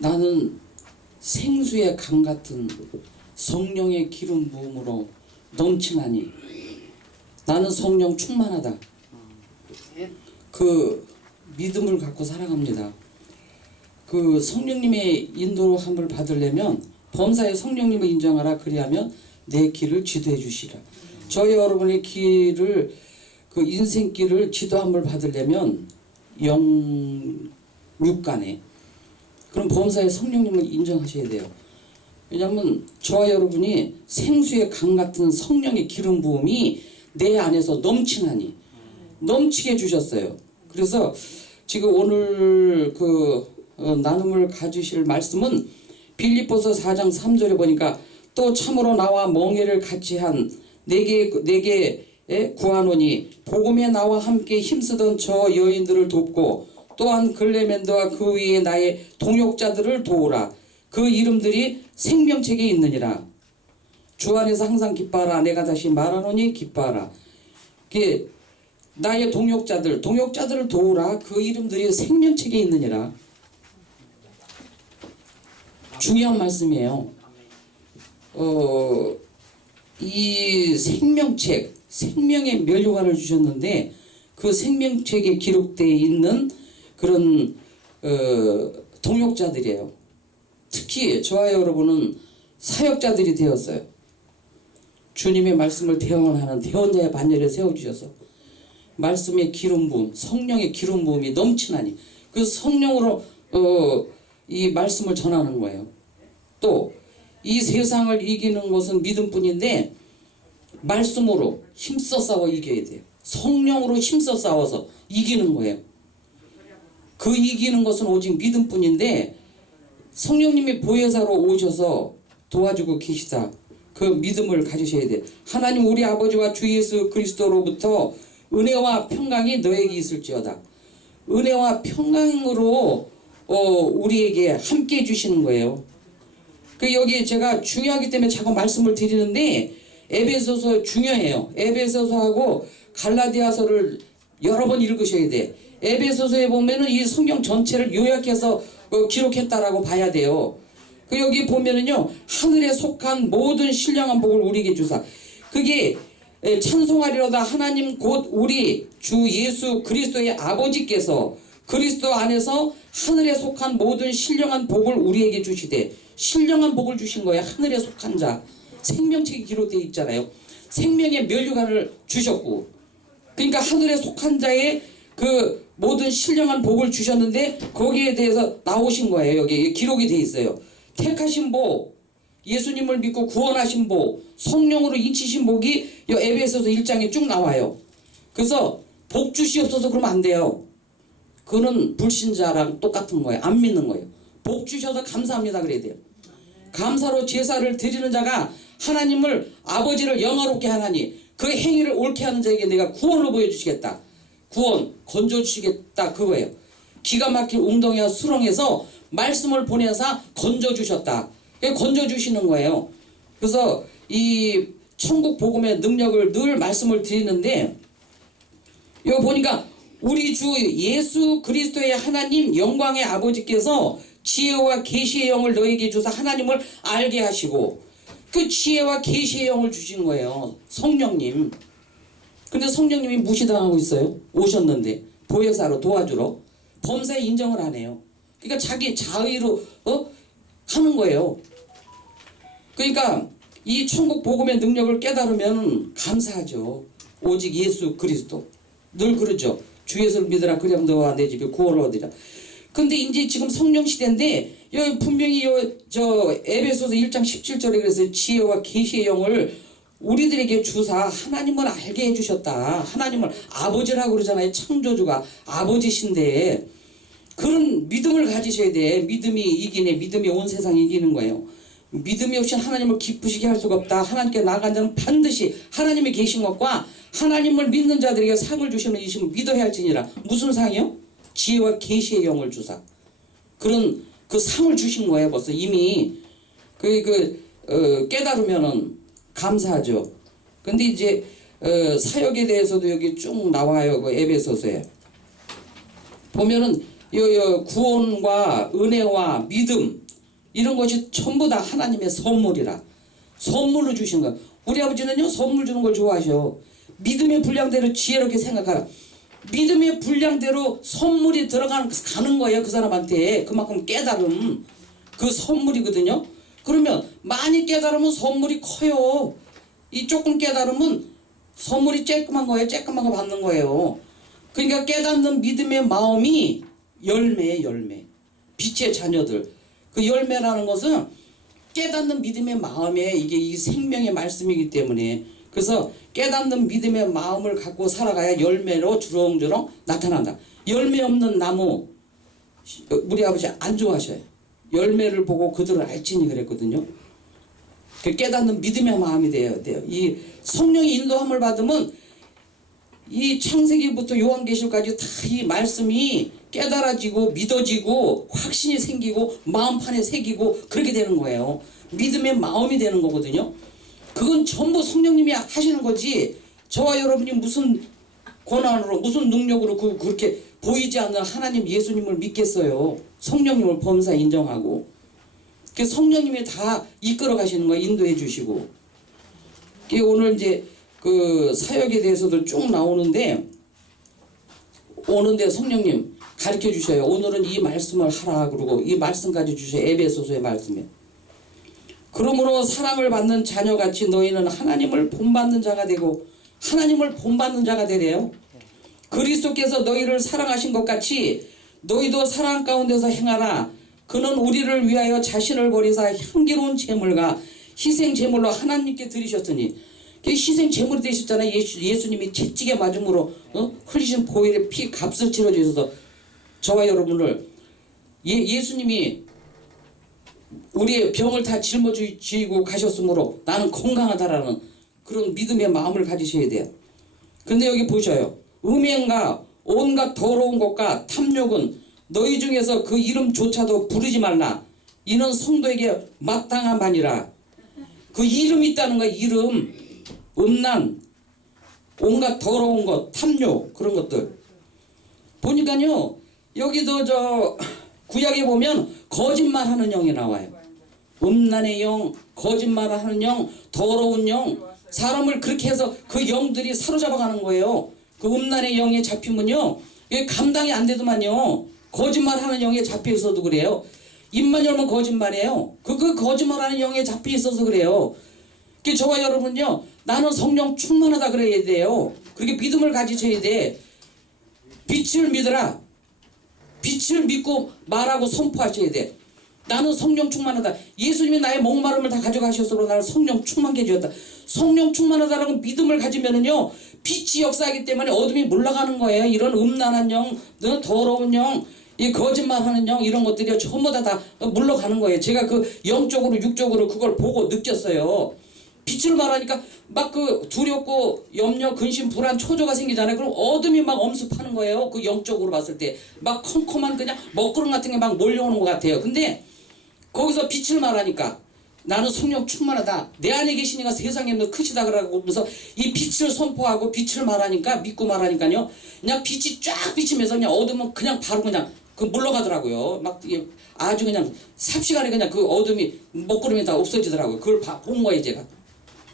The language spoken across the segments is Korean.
나는 생수의 강 같은 성령의 기름 부음으로 넘치나니 나는 성령 충만하다. 그 믿음을 갖고 살아갑니다. 그 성령님의 인도함을 받으려면 범사에 성령님을 인정하라. 그리하면 내 길을 지도해 주시라. 저희 여러분의 길을, 그 인생길을 지도함을 받으려면 영육간에 그럼 범사에 성령님을 인정하셔야 돼요. 왜냐하면 저와 여러분이 생수의 강 같은 성령의 기름 부음이 내 안에서 넘치나니 넘치게 주셨어요. 그래서 지금 오늘 나눔을 가지실 말씀은 빌립보서 4장 3절에 보니까 또 참으로 나와 멍에를 같이 한 내게 구하노니 복음에 나와 함께 힘쓰던 저 여인들을 돕고 또한 글레멘드와 그 위에 나의 동역자들을 도우라. 그 이름들이 생명책에 있느니라. 주 안에서 항상 기뻐하라. 내가 다시 말하노니 기뻐하라. 나의 동역자들을 도우라. 그 이름들이 생명책에 있느니라. 중요한 말씀이에요. 이 생명책, 생명의 면류관을 주셨는데 그 생명책에 기록되어 있는 그런 동역자들이에요. 특히 저와 여러분은 사역자들이 되었어요. 주님의 말씀을 대언하는 대언자의 반열에 세워주셔서 말씀의 기름 부음, 성령의 기름 부음이 넘치나니 그 성령으로 이 말씀을 전하는 거예요. 또 이 세상을 이기는 것은 믿음뿐인데 말씀으로 힘써 싸워 이겨야 돼요. 성령으로 힘써 싸워서 이기는 거예요. 그 이기는 것은 오직 믿음뿐인데 성령님이 보혜사로 오셔서 도와주고 계시다. 그 믿음을 가지셔야 돼요. 하나님 우리 아버지와 주 예수 그리스도로부터 은혜와 평강이 너에게 있을지어다. 은혜와 평강으로 우리에게 함께 해주시는 거예요. 여기 제가 중요하기 때문에 자꾸 말씀을 드리는데 에베소서 중요해요. 에베소서하고 갈라디아서를 여러 번 읽으셔야 돼. 에베소서에 보면은 이 성경 전체를 요약해서 기록했다라고 봐야 돼요. 여기 보면은요, 하늘에 속한 모든 신령한 복을 우리에게 주사. 그게 찬송하리로다 하나님 곧 우리 주 예수 그리스도의 아버지께서 그리스도 안에서 하늘에 속한 모든 신령한 복을 우리에게 주시되, 신령한 복을 주신 거예요. 하늘에 속한 자. 생명책이 기록되어 있잖아요. 생명의 면류관을 주셨고, 그러니까 하늘에 속한 자의 그 모든 신령한 복을 주셨는데 거기에 대해서 나오신 거예요. 여기 기록이 되어 있어요. 택하신 복, 예수님을 믿고 구원하신 복, 성령으로 인치신 복이 이 에베소서 1장에 쭉 나와요. 그래서 복 주시옵소서 그러면 안 돼요. 그거는 불신자랑 똑같은 거예요. 안 믿는 거예요. 복 주셔서 감사합니다 그래야 돼요. 감사로 제사를 드리는 자가 하나님을 아버지를 영화롭게 하나니 그 행위를 옳게 하는 자에게 내가 구원을 보여주시겠다. 구원 건져주시겠다 그거예요. 기가 막힌 웅덩이와 수렁에서 말씀을 보내사 건져주셨다. 건져주시는 거예요. 그래서 이 천국 복음의 능력을 늘 말씀을 드리는데 여기 보니까 우리 주 예수 그리스도의 하나님 영광의 아버지께서 지혜와 계시의 영을 너에게 주사 하나님을 알게 하시고 그 지혜와 계시의 영을 주신 거예요. 성령님. 근데 성령님이 무시당하고 있어요. 오셨는데 보혜사로 도와주러 범사에 인정을 안 해요. 그러니까 자기 자의로 하는 거예요. 그러니까 이 천국 복음의 능력을 깨달으면 감사하죠. 오직 예수 그리스도. 늘 그러죠. 주 예수를 믿으라 그리하면 너와 내 집에 구원을 얻으리라. 근데 이제 지금 성령 시대인데 여기 분명히 에베소서 1장 17절에 그래서 지혜와 계시의 영을 우리들에게 주사 하나님을 알게 해주셨다. 하나님을 아버지라고 그러잖아요. 창조주가 아버지신데 그런 믿음을 가지셔야 돼. 믿음이 이기네. 믿음이 온 세상 이기는 거예요. 믿음이 없이 하나님을 기쁘시게 할 수가 없다. 하나님께 나아간 자는 반드시 하나님이 계신 것과 하나님을 믿는 자들에게 상을 주시면 이 심을 믿어야 할지니라. 무슨 상이요? 지혜와 계시의 영을 주사. 그런 그 상을 주신 거예요. 벌써 이미 깨달으면은 감사하죠. 근데 이제 사역에 대해서도 여기 쭉 나와요. 그 에베소서에 보면은 구원과 은혜와 믿음 이런 것이 전부 다 하나님의 선물이라. 선물로 주신 거. 우리 아버지는요 선물 주는 걸 좋아하셔. 믿음의 분량대로 지혜롭게 생각하라. 믿음의 분량대로 선물이 가는 거예요. 그 사람한테. 그만큼 깨달음. 그 선물이거든요. 그러면 많이 깨달으면 선물이 커요. 이 조금 깨달으면 선물이 쬐끔한 거예요. 쬐끔한 거 받는 거예요. 그러니까 깨닫는 믿음의 마음이 열매예요. 열매. 빛의 자녀들. 그 열매라는 것은 깨닫는 믿음의 마음에 이게 이 생명의 말씀이기 때문에 그래서 깨닫는 믿음의 마음을 갖고 살아가야 열매로 주렁주렁 나타난다. 열매 없는 나무 우리 아버지 안 좋아하셔요. 열매를 보고 그들을 알지니 그랬거든요. 그 깨닫는 믿음의 마음이 돼야 돼요. 이 성령의 인도함을 받으면 이 창세기부터 요한계시록까지 다 이 말씀이 깨달아지고 믿어지고 확신이 생기고 마음판에 새기고 그렇게 되는 거예요. 믿음의 마음이 되는 거거든요. 그건 전부 성령님이 하시는 거지 저와 여러분이 무슨 권한으로 무슨 능력으로 그렇게 보이지 않는 하나님 예수님을 믿겠어요. 성령님을 범사 인정하고 그 성령님이 다 이끌어 가시는 거예요. 인도해 주시고 오늘 이제 그 사역에 대해서도 쭉 나오는데 오는데 성령님 가르쳐 주셔요. 오늘은 이 말씀을 하라 그러고 이 말씀까지 주셔요. 에베소서의 말씀에. 그러므로 사랑을 받는 자녀같이 너희는 하나님을 본받는 자가 되고 하나님을 본받는 자가 되래요. 그리스도께서 너희를 사랑하신 것 같이 너희도 사랑 가운데서 행하라. 그는 우리를 위하여 자신을 버리사 향기로운 제물과 희생 제물로 하나님께 드리셨으니 희생 제물이 되셨잖아요. 예수님이 채찍에 맞음으로 흘리신 보혈의 피 값을 치러 주셔서 저와 여러분을 예수님이 우리의 병을 다 짊어지고 가셨으므로 나는 건강하다라는 그런 믿음의 마음을 가지셔야 돼요. 근데 여기 보셔요. 음행과 온갖 더러운 것과 탐욕은 너희 중에서 그 이름조차도 부르지 말라. 이는 성도에게 마땅함아니라. 그 이름이 있다는 거야. 이름. 음란, 온갖 더러운 것, 탐욕 그런 것들. 보니까요. 여기도 저 구약에 보면 거짓말하는 영이 나와요. 음란의 영, 거짓말하는 영, 더러운 영, 사람을 그렇게 해서 그 영들이 사로잡아가는 거예요. 그 음란의 영에 잡히면요, 이게 감당이 안 되더만요. 거짓말하는 영에 잡혀 있어도 그래요. 입만 열면 거짓말이에요. 그 거짓말하는 영에 잡혀 있어서 그래요. 그 저와 여러분요, 나는 성령 충만하다 그래야 돼요. 그렇게 믿음을 가지셔야 돼. 빛을 믿으라. 빛을 믿고 말하고 선포하셔야 돼. 나는 성령 충만하다. 예수님이 나의 목마름을 다 가져가셨으므로 나는 성령 충만케 해주었다. 성령 충만하다라고 믿음을 가지면은요, 빛이 역사하기 때문에 어둠이 물러가는 거예요. 이런 음란한 영, 더러운 영, 이 거짓말하는 영 이런 것들이 전부 다 물러가는 거예요. 제가 그 영적으로 육적으로 그걸 보고 느꼈어요. 빛을 말하니까 막 그 두렵고 염려, 근심, 불안, 초조가 생기잖아요. 그럼 어둠이 막 엄습하는 거예요. 그 영적으로 봤을 때 막 컴컴한 그냥 먹구름 같은 게 막 몰려오는 것 같아요. 근데 거기서 빛을 말하니까 나는 성령 충만하다. 내 안에 계시니까 세상에 너 크시다 그러면서 이 빛을 선포하고 빛을 말하니까 믿고 말하니까요. 그냥 빛이 쫙 비치면서 그냥 어둠은 그냥 바로 그냥 그 물러가더라고요. 막 아주 그냥 삽시간에 그냥 그 어둠이 먹구름이 다 없어지더라고요. 그걸 본 거예요 제가.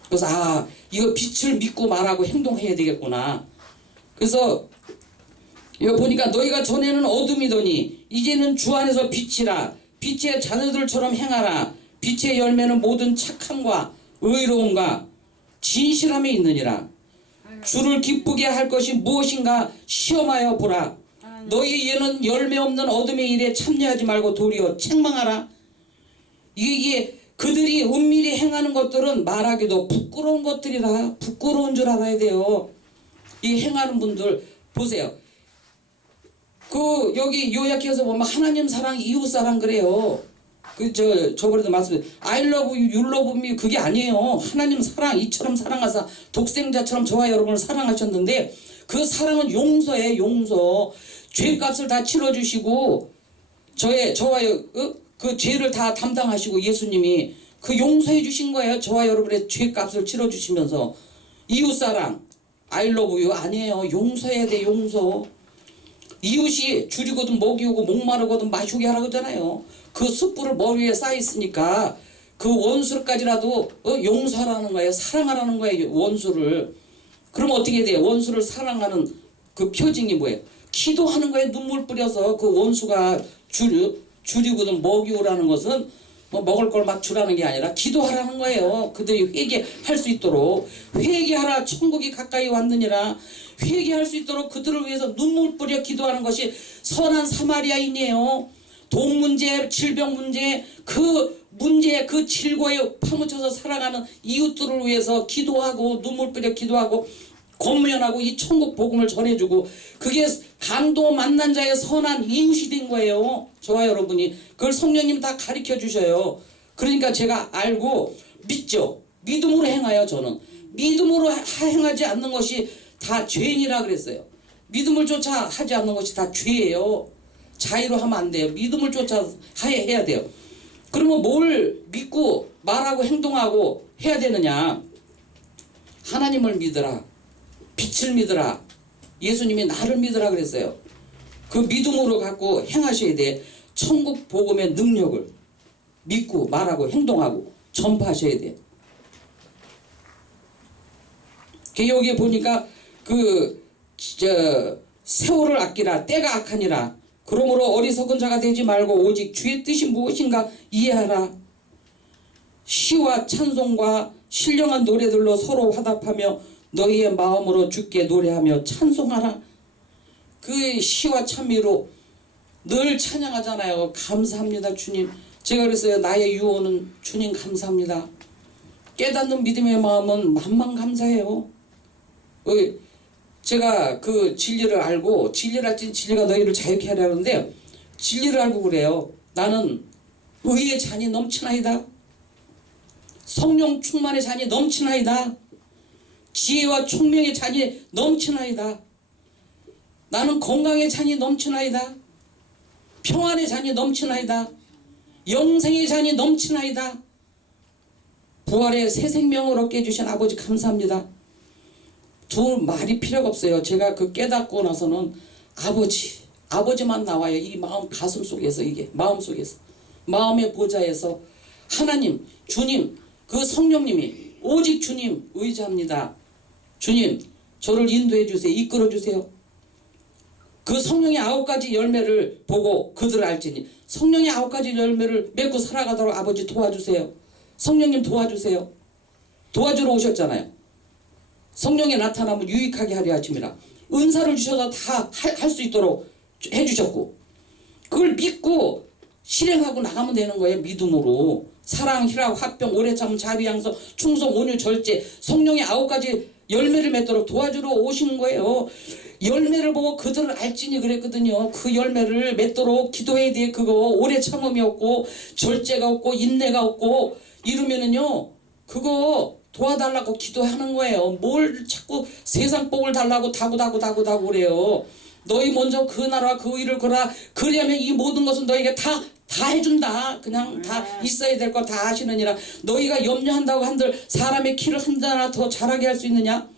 그래서 이거 빛을 믿고 말하고 행동해야 되겠구나. 그래서 이거 보니까 너희가 전에는 어둠이더니 이제는 주 안에서 빛이라. 빛의 자녀들처럼 행하라. 빛의 열매는 모든 착함과 의로움과 진실함에 있느니라. 주를 기쁘게 할 것이 무엇인가 시험하여 보라. 너희 얘는 열매 없는 어둠의 일에 참여하지 말고 도리어 책망하라. 이게 그들이 은밀히 행하는 것들은 말하기도 부끄러운 것들이라. 부끄러운 줄 알아야 돼요. 이 행하는 분들 보세요. 그 여기 요약해서 보면 하나님 사랑, 이웃 사랑 그래요. 저번에도 말씀드렸어요. I love you, you love me 그게 아니에요. 하나님 사랑 이처럼 사랑하사 독생자처럼 저와 여러분을 사랑하셨는데 그 사랑은 용서예요. 용서. 죄값을 다 치러주시고 저와 그 죄를 다 담당하시고 예수님이 그 용서해 주신 거예요. 저와 여러분의 죄값을 치러주시면서 이웃사랑 I love you 아니에요. 용서해야 돼. 용서. 이웃이 줄이거든 먹이고 목마르거든 마시게 하라고 하잖아요. 그 숯불을 머리 위에 쌓여 있으니까 그 원수까지라도 용서하라는 거예요. 사랑하라는 거예요. 원수를. 그럼 어떻게 돼요? 원수를 사랑하는 그 표징이 뭐예요? 기도하는 거예요. 눈물 뿌려서 그 원수가 줄이거든 먹이오라는 것은 뭐 먹을 걸 막 주라는 게 아니라 기도하라는 거예요. 그들이 회개할 수 있도록. 회개하라 천국이 가까이 왔느니라. 회개할 수 있도록 그들을 위해서 눈물 뿌려 기도하는 것이 선한 사마리아인이에요. 돈 문제, 질병 문제, 그 문제, 그 질고에 파묻혀서 살아가는 이웃들을 위해서 기도하고 눈물 뿌려 기도하고 권면하고 이 천국 복음을 전해주고 그게 강도 만난 자의 선한 이웃이 된 거예요. 저와 여러분이 그걸 성령님 다 가르쳐 주셔요. 그러니까 제가 알고 믿죠. 믿음으로 행하여 저는 믿음으로 행하지 않는 것이 다 죄인이라 그랬어요. 믿음을 쫓아 하지 않는 것이 다 죄예요. 자의로 하면 안 돼요. 믿음을 쫓아 해야 돼요. 그러면 뭘 믿고 말하고 행동하고 해야 되느냐? 하나님을 믿으라. 빛을 믿으라. 예수님이 나를 믿으라 그랬어요. 그 믿음으로 갖고 행하셔야 돼. 천국 복음의 능력을 믿고 말하고 행동하고 전파하셔야 돼. 여기에 보니까 세월을 아끼라. 때가 악하니라. 그러므로 어리석은 자가 되지 말고 오직 주의 뜻이 무엇인가 이해하라. 시와 찬송과 신령한 노래들로 서로 화답하며 너희의 마음으로 주께 노래하며 찬송하라. 그 시와 찬미로 늘 찬양하잖아요. 감사합니다 주님. 제가 그랬어요. 나의 유언은 주님 감사합니다. 깨닫는 믿음의 마음은 만만 감사해요. 제가 그 진리를 알고 진리를 알지 진리가 너희를 자유케 하려 하는데 진리를 알고 그래요. 나는 의의 잔이 넘치나이다. 성령 충만의 잔이 넘치나이다. 지혜와 총명의 잔이 넘치나이다. 나는 건강의 잔이 넘치나이다. 평안의 잔이 넘치나이다. 영생의 잔이 넘치나이다. 부활의 새 생명을 얻게 해주신 아버지 감사합니다. 두 말이 필요가 없어요. 제가 그 깨닫고 나서는 아버지만 나와요. 이 마음 가슴 속에서 이게 마음 속에서 마음의 보좌에서 하나님 주님 그 성령님이 오직 주님 의지합니다. 주님 저를 인도해 주세요. 이끌어 주세요. 그 성령의 9가지 열매를 보고 그들을 알지니 성령의 9가지 열매를 맺고 살아가도록 아버지 도와주세요. 성령님 도와주세요. 도와주러 오셨잖아요. 성령의 나타남을 유익하게 하려 하심이라. 은사를 주셔서 다 할 수 있도록 해주셨고 그걸 믿고 실행하고 나가면 되는 거예요. 믿음으로. 사랑, 희락, 화평, 오래 참음, 자비, 양선, 충성, 온유, 절제 성령의 9가지 열매를 맺도록 도와주러 오신 거예요. 열매를 보고 그들을 알지니 그랬거든요. 그 열매를 맺도록 기도해야 돼. 그거 오래 참음이 없고 절제가 없고 인내가 없고 이러면은요 그거 도와달라고 기도하는 거예요. 뭘 자꾸 세상 복을 달라고 다고 그래요. 너희 먼저 그 나라와 그 의를 거라. 그래야면 이 모든 것은 너희에게 다 해준다. 그냥 다 있어야 될 거 다 하시느니라. 너희가 염려한다고 한들 사람의 키를 한 자나 더 자라게 할 수 있느냐?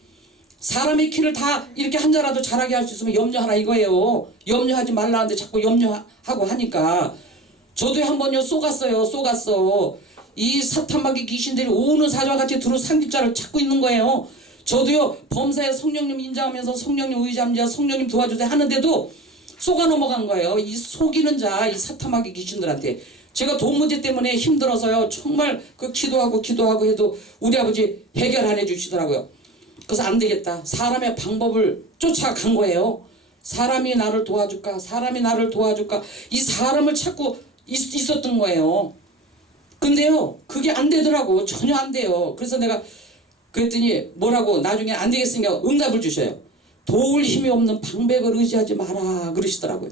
사람의 키를 다 이렇게 한 자라도 자라게 할 수 있으면 염려하라 이거예요. 염려하지 말라는데 자꾸 염려하고 하니까 저도 한번요 쏘갔어. 이 사탄마귀 귀신들이 오는 사자와 같이 두루 상집자를 찾고 있는 거예요. 저도요 범사에 성령님 인정하면서 성령님 의지합니다. 성령님 도와주세요 하는데도 속아 넘어간 거예요. 이 속이는 자, 이 사탄마귀 귀신들한테. 제가 돈 문제 때문에 힘들어서요 정말 그 기도하고 해도 우리 아버지 해결 안 해주시더라고요. 그래서 안 되겠다. 사람의 방법을 쫓아간 거예요. 사람이 나를 도와줄까? 이 사람을 찾고 있었던 거예요. 근데요 그게 안 되더라고. 전혀 안 돼요. 그래서 내가 그랬더니 뭐라고 나중에 안 되겠으니까 응답을 주셔요. 도울 힘이 없는 방백을 의지하지 마라 그러시더라고요.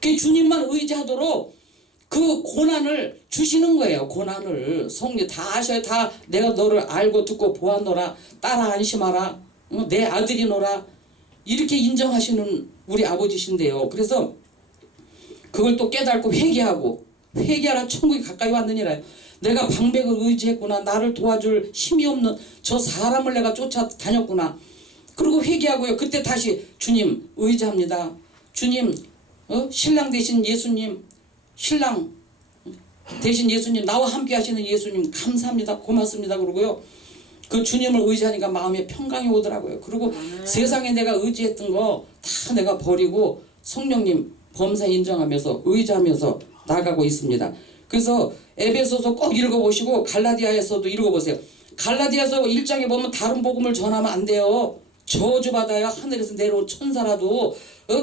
그 주님만 의지하도록 그 고난을 주시는 거예요. 고난을 성령 다 아셔요. 다 내가 너를 알고 듣고 보았노라. 따라 안심하라. 내 아들이노라. 이렇게 인정하시는 우리 아버지신데요. 그래서 그걸 또 깨닫고 회개하라 천국이 가까이 왔느니라. 내가 방백을 의지했구나. 나를 도와줄 힘이 없는 저 사람을 내가 쫓아다녔구나. 그리고 회개하고요. 그때 다시 주님 의지합니다. 주님, 신랑 대신 예수님, 신랑 대신 예수님, 나와 함께 하시는 예수님 감사합니다, 고맙습니다 그러고요. 그 주님을 의지하니까 마음에 평강이 오더라고요. 그리고 세상에 내가 의지했던 거 다 내가 버리고 성령님 범사 인정하면서 의지하면서 나가고 있습니다. 그래서 에베소서 꼭 읽어보시고 갈라디아에서도 읽어보세요. 갈라디아서 1장에 보면 다른 복음을 전하면 안 돼요. 저주받아야 하늘에서 내려온 천사라도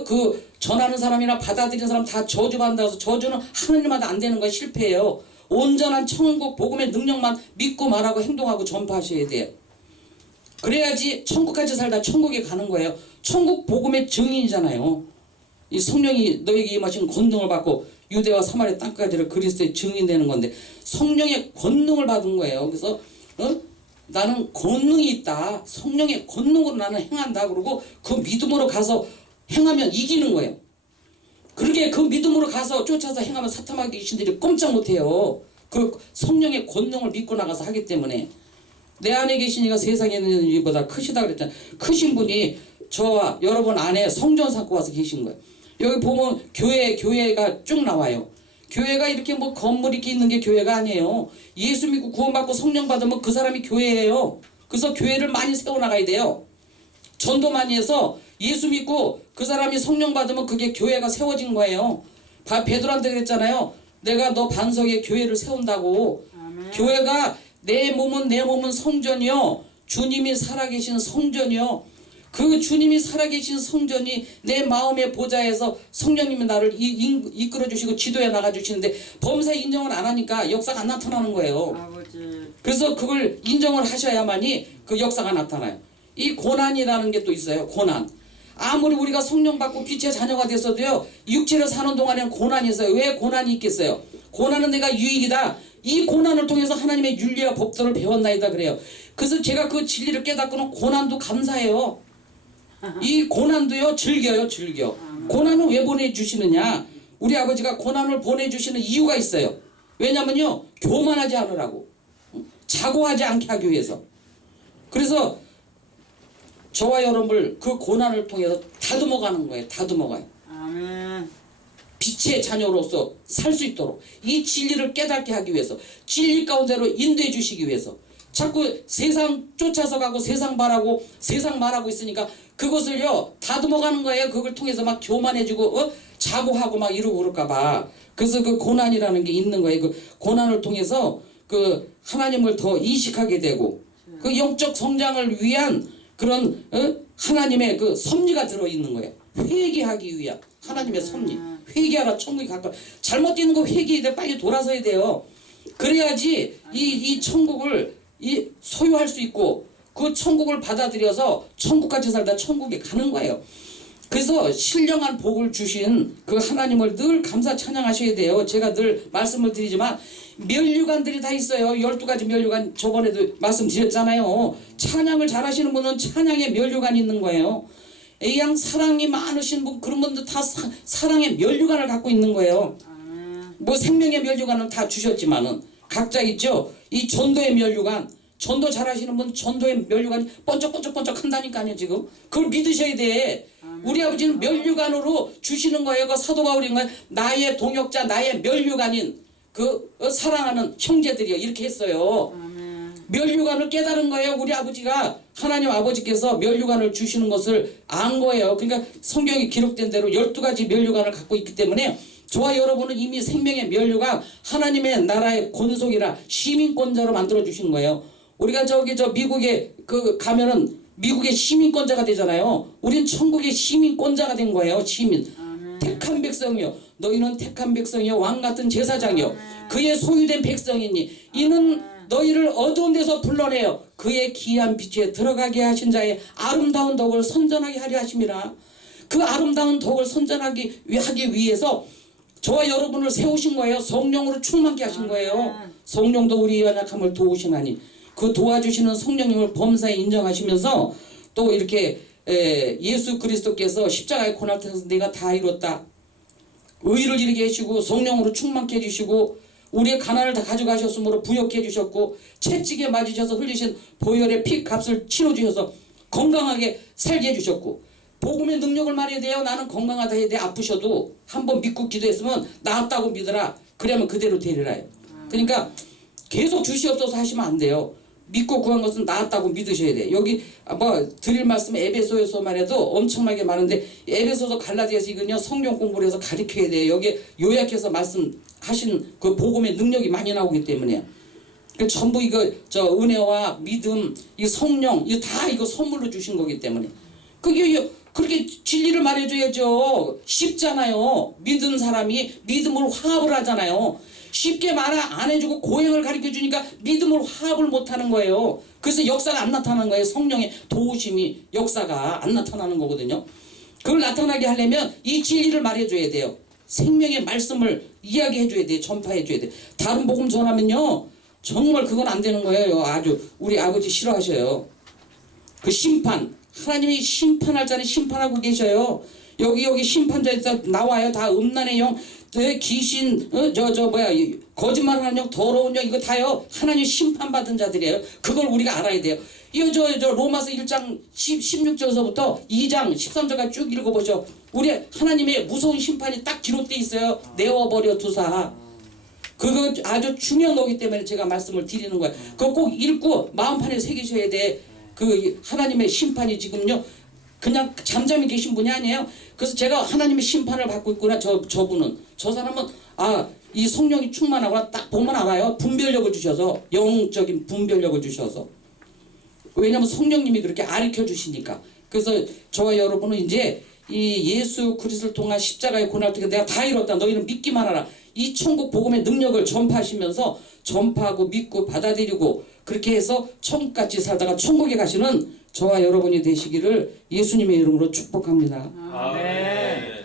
그 전하는 사람이나 받아들이는 사람 다 저주받는다고 해서 저주는 하느님마다 안 되는 거예요. 실패해요. 온전한 천국 복음의 능력만 믿고 말하고 행동하고 전파하셔야 돼요. 그래야지 천국까지 살다 천국에 가는 거예요. 천국 복음의 증인이잖아요. 이 성령이 너에게 임하신 권능을 받고 유대와 사마리아 땅까지를 그리스도의 증인되는 건데 성령의 권능을 받은 거예요. 그래서 나는 권능이 있다. 성령의 권능으로 나는 행한다. 그러고 그 믿음으로 가서 행하면 이기는 거예요. 그렇게 그 믿음으로 가서 쫓아서 행하면 사탄마귀 귀신들이 꼼짝 못해요. 그 성령의 권능을 믿고 나가서 하기 때문에 내 안에 계시니까 세상에 있는 이보다 크시다 그랬잖아요. 크신 분이 저와 여러분 안에 성전 삼고 와서 계신 거예요. 여기 보면 교회가 쭉 나와요. 교회가 이렇게 뭐 건물 이렇게 있는 게 교회가 아니에요. 예수 믿고 구원받고 성령 받으면 그 사람이 교회예요. 그래서 교회를 많이 세워나가야 돼요. 전도 많이 해서 예수 믿고 그 사람이 성령 받으면 그게 교회가 세워진 거예요. 베드로한테 그랬잖아요. 내가 너 반석에 교회를 세운다고. 아멘. 교회가 내 몸은 성전이요. 주님이 살아계신 성전이요. 그 주님이 살아계신 성전이 내 마음의 보좌에서 성령님이 나를 이끌어주시고 지도해 나가주시는데 범사 인정을 안 하니까 역사가 안 나타나는 거예요. 아버지. 그래서 그걸 인정을 하셔야만이 그 역사가 나타나요. 이 고난이라는 게 또 있어요. 고난. 아무리 우리가 성령 받고 빛의 자녀가 됐어도요. 육체를 사는 동안에는 고난이 있어요. 왜 고난이 있겠어요? 고난은 내가 유익이다. 이 고난을 통해서 하나님의 윤리와 법도를 배웠나이다 그래요. 그래서 제가 그 진리를 깨닫고는 고난도 감사해요. 이 고난도요 즐겨요. 고난은 왜 보내주시느냐. 우리 아버지가 고난을 보내주시는 이유가 있어요. 왜냐면요 교만하지 않으라고, 자고하지 않게 하기 위해서. 그래서 저와 여러분을 그 고난을 통해서 다듬어가는 거예요. 다듬어가요. 아멘. 빛의 자녀로서 살 수 있도록 이 진리를 깨닫게 하기 위해서, 진리 가운데로 인도해 주시기 위해서. 자꾸 세상 쫓아서 가고 세상 말하고 있으니까 그것을요 다듬어가는 거예요. 그걸 통해서 막 교만해지고 자고하고 막 이러고 그럴까봐. 그래서 그 고난이라는 게 있는 거예요. 그 고난을 통해서 그 하나님을 더 인식하게 되고 그 영적 성장을 위한 그런 하나님의 그 섭리가 들어있는 거예요. 회개하기 위한 하나님의 섭리. 회개하라 천국이 가까워. 잘못되는 거 회개해야 돼. 빨리 돌아서야 돼요. 그래야지 이 천국을 소유할 수 있고 그 천국을 받아들여서 천국까지 살다 천국에 가는 거예요. 그래서 신령한 복을 주신 그 하나님을 늘 감사 찬양하셔야 돼요. 제가 늘 말씀을 드리지만 면류관들이 다 있어요. 12가지 면류관 저번에도 말씀드렸잖아요. 찬양을 잘하시는 분은 찬양의 면류관이 있는 거예요. 양 사랑이 많으신 분, 그런 분들 다 사랑의 면류관을 갖고 있는 거예요. 뭐 생명의 면류관은 다 주셨지만은 각자 있죠. 이 전도의 면류관, 전도 잘하시는 분 전도의 면류관이 번쩍번쩍 한다니까요. 지금 그걸 믿으셔야 돼. 우리 아버지는 면류관으로 주시는 거예요. 그 사도 바울인 나의 동역자, 나의 면류관인 그 사랑하는 형제들이요. 이렇게 했어요. 면류관을 깨달은 거예요. 우리 아버지가, 하나님 아버지께서 면류관을 주시는 것을 안 거예요. 그러니까 성경에 기록된 대로 12가지 면류관을 갖고 있기 때문에 저와 여러분은 이미 생명의 면류관, 하나님의 나라의 권속이라 시민권자로 만들어 주신 거예요. 우리가 저 미국에 가면은 미국의 시민권자가 되잖아요. 우린 천국의 시민권자가 된 거예요. 시민. 택한 백성이요. 너희는 택한 백성이요. 왕같은 제사장이요. 그의 소유된 백성이니 이는 너희를 어두운 데서 불러내어 그의 기이한 빛에 들어가게 하신 자의 아름다운 덕을 선전하게 하려 하심이라. 그 아름다운 덕을 선전하기 하기 위해서 저와 여러분을 세우신 거예요. 성령으로 충만케 하신 거예요. 성령도 우리 연약함을 도우시나니 그 도와주시는 성령님을 범사에 인정하시면서 또 이렇게 예수 그리스도께서 십자가의 고난을 통해서 내가 다 이뤘다. 의를 이루게 해주시고 성령으로 충만케 해주시고 우리의 가난을 다 가져가셨으므로 부욕해 주셨고 채찍에 맞으셔서 흘리신 보혈의 피 값을 치러주셔서 건강하게 살게 해주셨고 복음의 능력을 말해야 돼요. 나는 건강하다 해야 돼. 아프셔도 한번 믿고 기도했으면 나았다고 믿어라. 그러면 그대로 되리라요. 그러니까 계속 주시옵소서 하시면 안 돼요. 믿고 구한 것은 나았다고 믿으셔야 돼요. 여기 뭐 드릴 말씀 에베소에서만 해도 엄청나게 많은데 에베소서 갈라디아서 이건요 성경 공부를 해서 가르쳐야 돼요. 여기 요약해서 말씀하신 그 복음의 능력이 많이 나오기 때문에 그 전부 이거 저 은혜와 믿음 이 성령 이거 다 이거 선물로 주신 거기 때문에 그게 그렇게 진리를 말해줘야죠. 쉽잖아요. 믿은 사람이 믿음으로 화합을 하잖아요. 쉽게 말 안 해주고 고행을 가르쳐주니까 믿음으로 화합을 못하는 거예요. 그래서 역사가 안 나타나는 거예요. 성령의 도우심이 역사가 안 나타나는 거거든요. 그걸 나타나게 하려면 이 진리를 말해줘야 돼요. 생명의 말씀을 이야기해줘야 돼요. 전파해줘야 돼요. 다른 복음 전하면요 정말 그건 안 되는 거예요. 아주 우리 아버지 싫어하셔요. 그 심판 하나님이 심판할 자는 심판하고 계셔요. 여기 심판자에서 나와요. 다 음란의 영, 귀신, 거짓말하는 영, 더러운 영 이거 다요. 하나님 심판받은 자들이에요. 그걸 우리가 알아야 돼요. 이거 저 로마서 1장 16절서부터 2장 13절까지 쭉 읽어보죠. 우리 하나님의 무서운 심판이 딱 기록돼 있어요. 내어버려 두사. 그거 아주 중요한 거기 때문에 제가 말씀을 드리는 거예요. 그거 꼭 읽고 마음판에 새기셔야 돼. 그 하나님의 심판이 지금요 그냥 잠잠히 계신 분이 아니에요. 그래서 제가 하나님의 심판을 받고 있구나. 저분은 저 사람은 이 성령이 충만하구나 딱 보면 알아요. 분별력을 주셔서 영적인 분별력을 주셔서 왜냐하면 성령님이 그렇게 가르쳐 주시니까. 그래서 저와 여러분은 이제 이 예수 그리스도를 통한 십자가의 고난을 통해 내가 다 이뤘다. 너희는 믿기만 하라. 이 천국 복음의 능력을 전파하시면서 전파하고 믿고 받아들이고 그렇게 해서 천국같이 살다가 천국에 가시는 저와 여러분이 되시기를 예수님의 이름으로 축복합니다. 아멘.